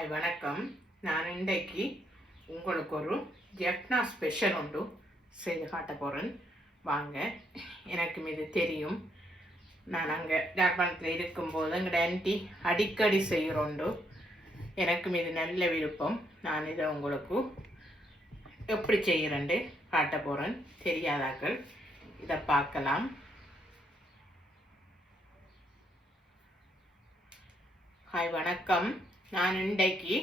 Hi வணக்கம். நான் இன்றைக்கு உங்களுக்கு ஒரு ஜெட்னா ஸ்பெஷல் ஒன்று செய்து காட்ட போகிறேன் வாங்க எனக்கும் இது தெரியும். நான் அங்கே ஜாழ்ப்பாணத்தில் இருக்கும்போது எங்களோட ஆன்டி அடிக்கடி செய்கிறோண்டு எனக்கும் இது நல்ல விருப்பம். நான் இதை உங்களுக்கு எப்படி செய்கிறேன்ட்டு காட்ட போகிறேன் தெரியாதாக்கள் இதை பார்க்கலாம். ஹாய் வணக்கம். நான் இன்றைக்கு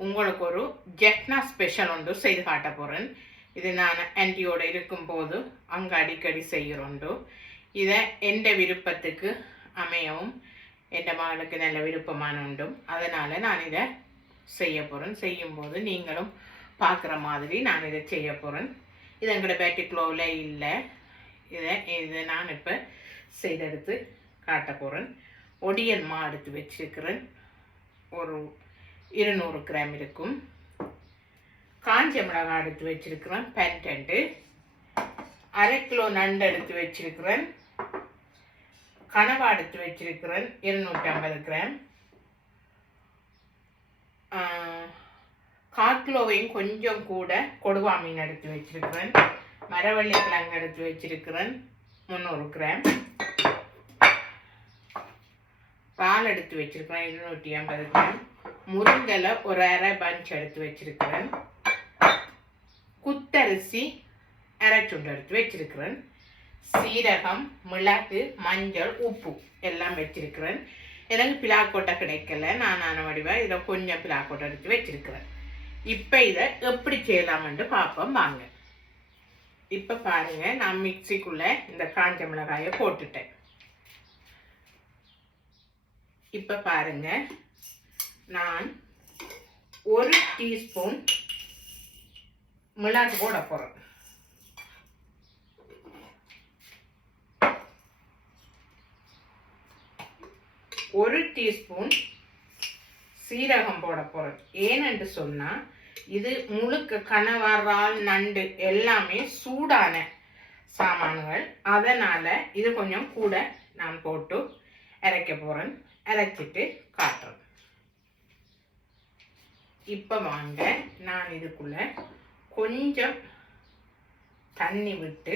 உங்களுக்கு ஒரு ஜெட்னா ஸ்பெஷல் ஒன்று செய்து காட்ட போகிறேன் இது நான் ஆன்டியோடு இருக்கும்போது அங்கே அடிக்கடி செய்கிறோண்டு இதை எந்த விருப்பத்துக்கு அமையவும் என் மகளுக்கு நல்ல விருப்பமான உண்டும் அதனால் நான் இதை செய்ய போகிறேன் செய்யும்போது நீங்களும் பார்க்குற மாதிரி நான் இதை செய்ய போகிறேன் இது எங்களோட பேட்டிக்ளோவில் இல்லை. இதை இதை நான் இப்போ செய்தெடுத்து காட்ட போகிறேன் ஒடியல் மா எடுத்து வச்சுருக்கிறேன். ஒரு இருநூறு கிராம் இருக்கும். காஞ்ச மிளகாய் எடுத்து வச்சிருக்கிறேன் பன்னெண்டு அரை கிலோ நண்டு எடுத்து வச்சிருக்கிறேன். கனவா எடுத்து வச்சிருக்கிறேன் இருநூற்றி ஐம்பது கிராம் காக்கிலோவையும் கொஞ்சம் கூட கொடுவா மீன் எடுத்து வச்சிருக்கிறேன். மரவள்ளி கிழங்கு எடுத்து வச்சிருக்கிறேன் முந்நூறு கிராம். பால் எடுத்து வச்சுருக்கிறேன். இருநூற்றி ஐம்பது கிராம் முருங்கலை ஒரு அரை பஞ்ச் எடுத்து வச்சிருக்கிறேன். குத்தரிசி அரை சுண்டு எடுத்து வச்சிருக்கிறேன். சீரகம் மிளகு மஞ்சள் உப்பு எல்லாம் வச்சிருக்கிறேன். எனக்கு பிலாக்கோட்டை கிடைக்கல. நான் ஆன வடிவாக இதில் கொஞ்சம் பிலாக்கோட்டை எடுத்து வச்சிருக்கிறேன். இப்போ இதை எப்படி செய்யலாம்னு பார்ப்போம். வாங்க. இப்போ பாருங்கள் நான் மிக்சிக்குள்ளே இந்த காஞ்ச மிளகாயை போட்டுட்டேன். இப்போ பாருங்க. நான் ஒரு டீஸ்பூன் மிளகு போட போகிறேன் ஒரு டீஸ்பூன் சீரகம் போட போகிறேன் ஏனென்று சொன்னால் இது முழுக்க கணவரால் நண்டு எல்லாமே சூடான சாமான்கள். அதனால் இது கொஞ்சம் கூட நான் போட்டு அரைக்க போகிறேன் அரைச்சிட்டு காட்டுறேன். இப்போ வாங்க நான் இதுக்குள்ள கொஞ்சம் தண்ணி விட்டு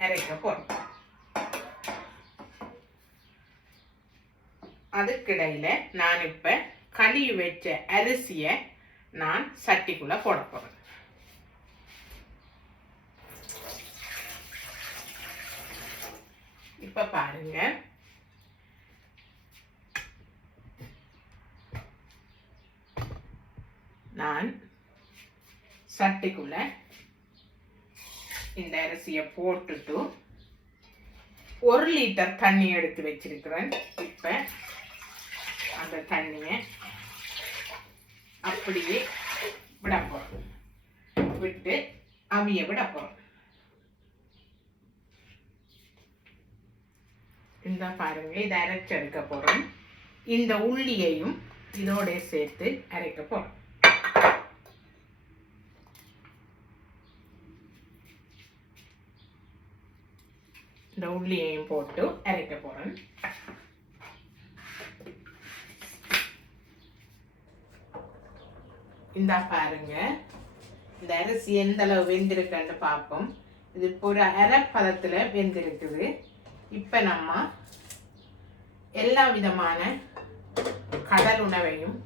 அரைக்க போகிறேன் அதுக்கிடையில் நான் இப்போ கழுவி வச்ச அரிசியை நான் சட்டிக்குள்ளே போட போகிறேன் இப்போ பாருங்க நான் சட்டிக்குள்ள இந்த அரிசியை போட்டுட்டு ஒரு லிட்டர் தண்ணி எடுத்து வச்சிருக்கிறேன். இப்போ அந்த தண்ணியை அப்படியே விட போகிறோம் விட்டு அவிய விட போகிறோம் இந்த பாருங்க இதை அரைச்சு எடுக்க போகிறோம் இந்த உள்ளியையும் இதோட சேர்த்து அரைக்க போகிறோம் இந்த உள்ளியையும் போட்டு அரைக்க போகிறேன் இந்த பாருங்க. இந்த அரிசி எந்த அளவு வெந்திருக்குன்னு பார்ப்போம். இது இப்போ ஒரு அரை பதத்தில் வெந்திருக்குது. இப்போ நம்ம எல்லா விதமான கடல் உணவையும்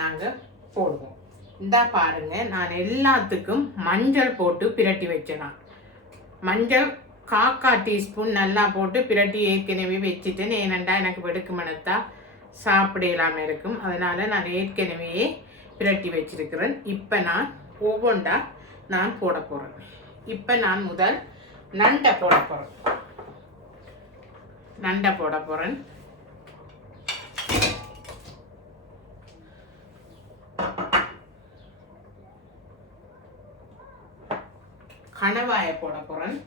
நாங்கள் போடுவோம். இந்த பாருங்க. நான் எல்லாத்துக்கும் மஞ்சள் போட்டு பிரட்டி வச்சேன். மஞ்சள் காக்கா டீஸ்பூன் நல்லா போட்டு பிரட்டி ஏற்கனவே வச்சுட்டேன். ஏனண்டா எனக்கு வெடுக்கு மணத்தா சாப்பிடலாம இருக்கும். அதனால் நான் ஏற்கனவே பிரட்டி வச்சிருக்கிறேன். இப்போ நான் ஒவ்வொன்றா நான் போட போகிறேன் இப்போ நான் முதல் நண்டை போட போகிறேன் நண்டை போட போகிறேன் கணவாயை போட போகிறேன்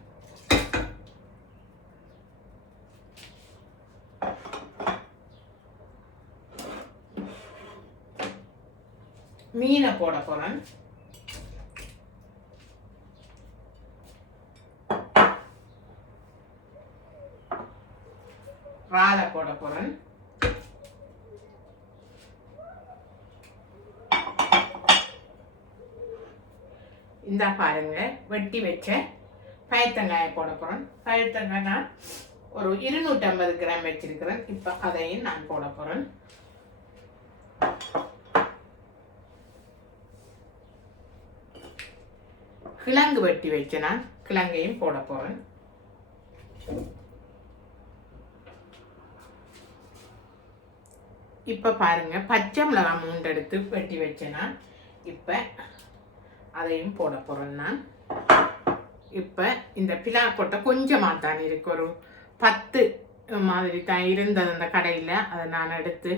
போட போறேன். ராலை போட போறேன். இந்த பாருங்க வெட்டி வச்ச பயத்தங்காயை போட போகிறேன் பயத்தங்காய் நான் ஒரு இருநூற்றம்பது கிராம் வச்சிருக்கிறேன். இப்போ அதையும் நான் போட போகிறேன் கிழங்கு வெட்டி வச்சு நான் கிழங்கையும் போட போகிறேன் இப்போ பாருங்கள் பச்சை மிளகாய் மூண்டெடுத்து வெட்டி வச்சேன்னா இப்போ அதையும் போட போகிறேன் நான். இப்போ இந்த பிலா கொட்டை கொஞ்சமாக தான் இருக்கு. ஒரு பத்து மாதிரி தான் இருந்தது அந்த கடையில். அதை நான் எடுத்து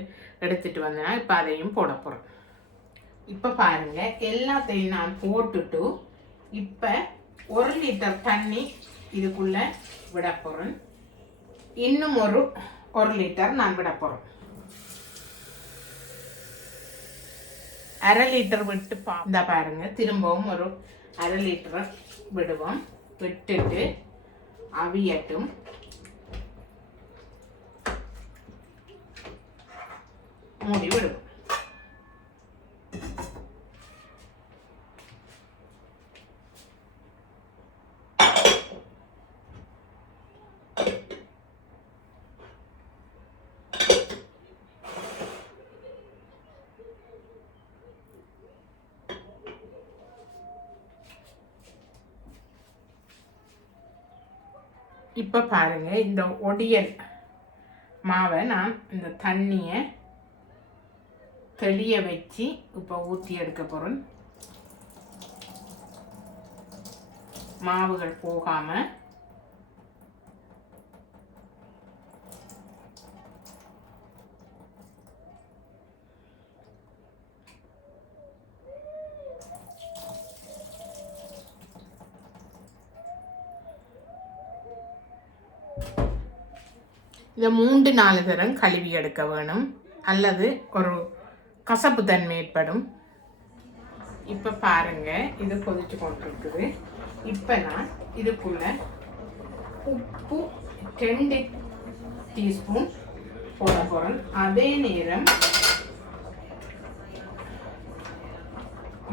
எடுத்துட்டு வந்தேன்னா இப்போ அதையும் போட போகிறேன் இப்போ பாருங்கள் எல்லாத்தையும் நான் போட்டுட்டு இப்போ ஒரு லிட்டர் தண்ணி இதுக்குள்ள விட போகிறேன் இன்னும் ஒரு ஒரு லிட்டர் நான் விட போகிறேன் அரை லிட்டர் விட்டு பா. இந்த பாருங்க திரும்பவும் ஒரு அரை லிட்டர் விடுவோம். விட்டுட்டு அவியட்டும். மூடி விடுவோம். இப்போ பாருங்கள் இந்த ஒடியல் மாவை நான் இந்த தண்ணியை தெளிய வச்சு இப்போ ஊற்றி எடுக்க போகிறேன் மாவுகள் போகாமல் இதை மூன்று நாலு தரம் கழுவி எடுக்க வேணும். அல்லது ஒரு கசப்பு தன்மை ஏற்படும். இப்போ பாருங்க இது கொதிச்சு கொண்டிருக்குது. இப்போ நான் இதுக்குள்ள உப்பு ரெண்டு டீஸ்பூன் போட போகிறேன் அதே நேரம்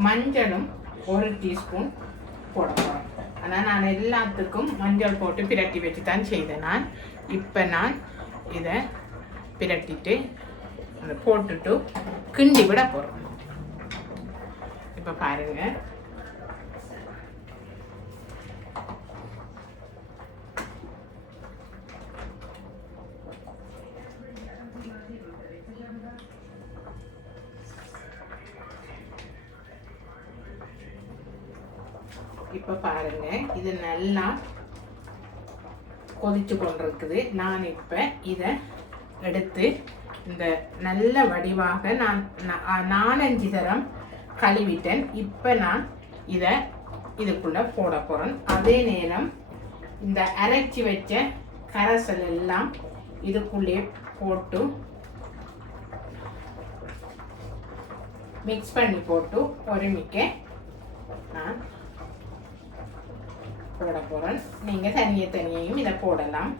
மஞ்சளும் ஒரு டீஸ்பூன் போட போகிறேன் ஆனால் நான் எல்லாத்துக்கும் மஞ்சள் போட்டு பிரட்டி வச்சு தான் செய்தேன் நான். இப்போ நான் இதை பிரட்டிட்டு அதை போட்டுட்டு கிண்டி விட போகிறோம் இப்போ பாருங்க. இப்போ பாருங்க இது நல்லா கொதித்து கொண்டிருக்குது. நான் இப்போ இதை எடுத்து இந்த நல்ல வடிவாக நான் நாலஞ்சு தரம் கழுவிட்டேன். இப்போ நான் இதை இதுக்குள்ளே போட போகிறேன் அதே நேரம் இந்த அரைச்சி வச்ச கரைசல் எல்லாம் இதுக்குள்ளே போட்டு மிக்ஸ் பண்ணி போட்டு ஒருமிக்க நான் போட போகிறேன் நீங்கள் தனியே தனியையும் இதை போடலாம்.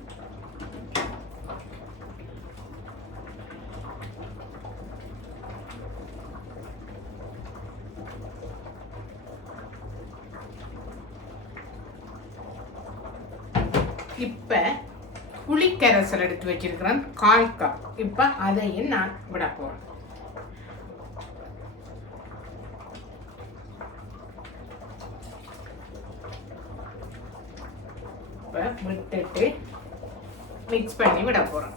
இப்போ புளிக்கரைசல் எடுத்து வச்சிருக்கிறேன். கால் கப். இப்போ அதையும் நான் விட போகிறேன் இப்போ விட்டுட்டு மிக்ஸ் பண்ணி விட போகிறோம்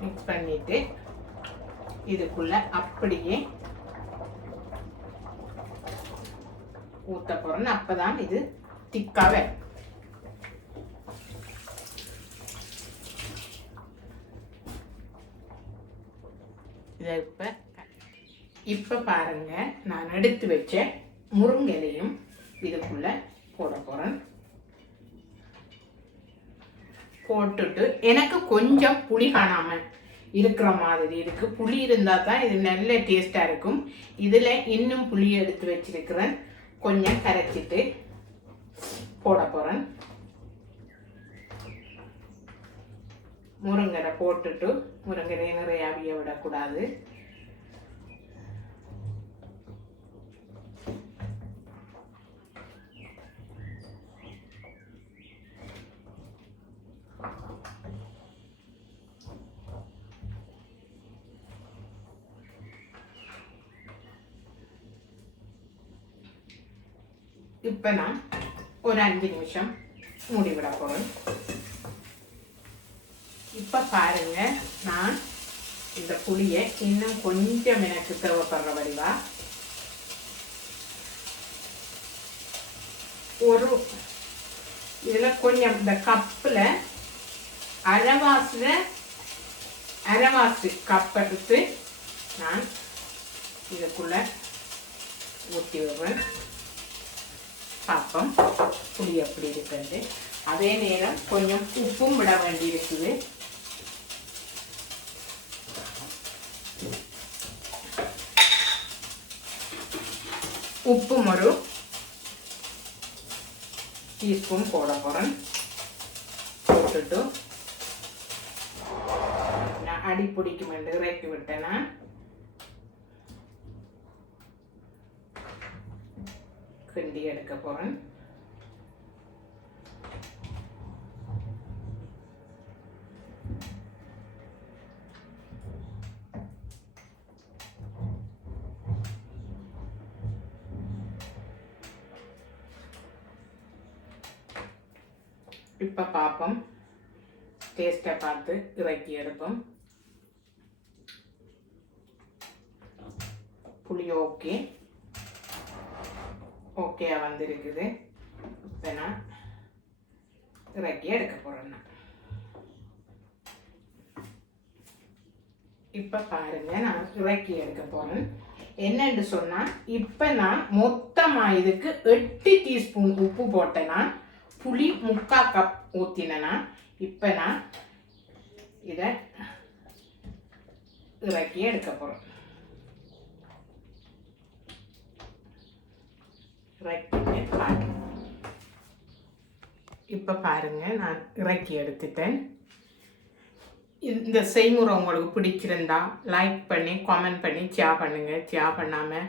மிக்ஸ் பண்ணிட்டு இதுக்குள்ள அப்படியே ஊத்த போறோம் அப்பதான் இது திக்காவே இதை இப்போ இப்போ பாருங்க நான் எடுத்து வச்ச முருங்கலையும் இதுக்குள்ள போட போகிறேன் போட்டுட்டு எனக்கு கொஞ்சம் புளி காணாமல் இருக்கிற மாதிரி இருக்குது புளி இருந்தால் தான் இது நல்ல டேஸ்ட்டாக இருக்கும். இதில் இன்னும் புளி எடுத்து வச்சிருக்கிறேன். கொஞ்சம் கரைச்சிட்டு போட போகிறேன் முருங்கரை போட்டுட்டு முருங்கரை நிறைய அவிய விடக்கூடாது. இப்போ நான் ஒரு அஞ்சு நிமிஷம் மூடி விட போகிறேன் இப்போ பாருங்க நான் இந்த புளியை இன்னும் கொஞ்சம் எனக்கு தேவைப்படுற வடிவா ஒரு இதில் கொஞ்சம் இந்த கப்பில் அரைவாசில் அரைவாசி கப் எடுத்து நான் இதுக்குள்ளே ஊற்றி விடுவேன் பார்ப்போம் புளி எப்படி இருக்கிறது. அதே நேரம் கொஞ்சம் உப்பும் விட வேண்டி இருக்குது உப்பும் ஒரு டீஸ்பூன் போட போகிறேன் போட்டுட்டு நான் அடி பிடிக்கும் என்று இறக்கி விட்டேன்னா கிண்டி எடுக்க போகிறேன் இப்போ பார்ப்போம் டேஸ்ட்டை பார்த்து இறக்கி எடுப்போம் புளி ஓகே ஓகேயாக வந்திருக்குது. இப்போ நான் இறக்கி எடுக்க போகிறேன் நான். இப்போ பாருங்கள் நான் இறக்கி எடுக்க போகிறேன் என்னென்னு சொன்னால் இப்போ நான் மொத்தமாக இதுக்கு எட்டு டீஸ்பூன் உப்பு போட்டேன்னா புளி முக்கா கப் ஊற்றினேன்னா இப்போ நான் இதை இறக்கி எடுக்க போகிறேன் இப்போ பாருங்கள் நான் இறக்கி எடுத்துட்டேன். இந்த செய்முறை உங்களுக்கு பிடிச்சிருந்தா லைக் பண்ணி கமெண்ட் பண்ணி ஷேர் பண்ணுங்கள் ஷேர் பண்ணாமல்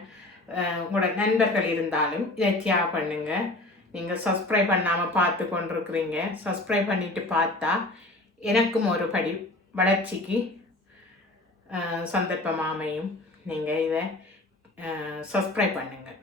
உங்களோட நண்பர்கள் இருந்தாலும் இதை ஷேர் பண்ணுங்கள் நீங்கள் சப்ஸ்கிரைப் பண்ணாமல் பார்த்து கொண்டிருக்கிறீங்க. சப்ஸ்கிரைப் பண்ணிவிட்டு பார்த்தா எனக்கும் ஒரு படி வளர்ச்சிக்கு சந்தர்ப்பம் அமையும். நீங்கள் இதை சப்ஸ்கிரைப் பண்ணுங்கள்